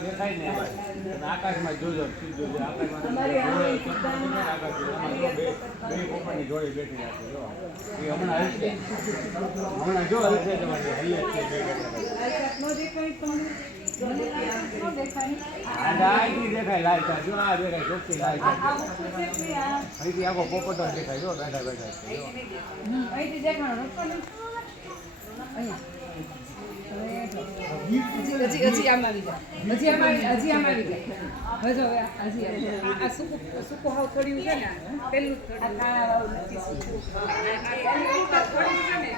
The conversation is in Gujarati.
દેખાય ને આકાશમાં જોજો સીધું આકાશમાં બે પોપરની જોડી બેઠી રાખે જો એ હમણાં હલશે હમણાં જો હલશે તમારે હલે છે દેખાય લાલ ચા જો આ દેખાય ચોખ્ખી લાલ ચા અહીંથી આખો પોપટો દેખાય જો બેઠા બેઠા અહીંથી દેખાણો હજી આમ આવી જાય હજી આમ આવી જાય હજો હજી આ સૂકું હાવ થોડ્યું છે ને પેલું થોડું છે ને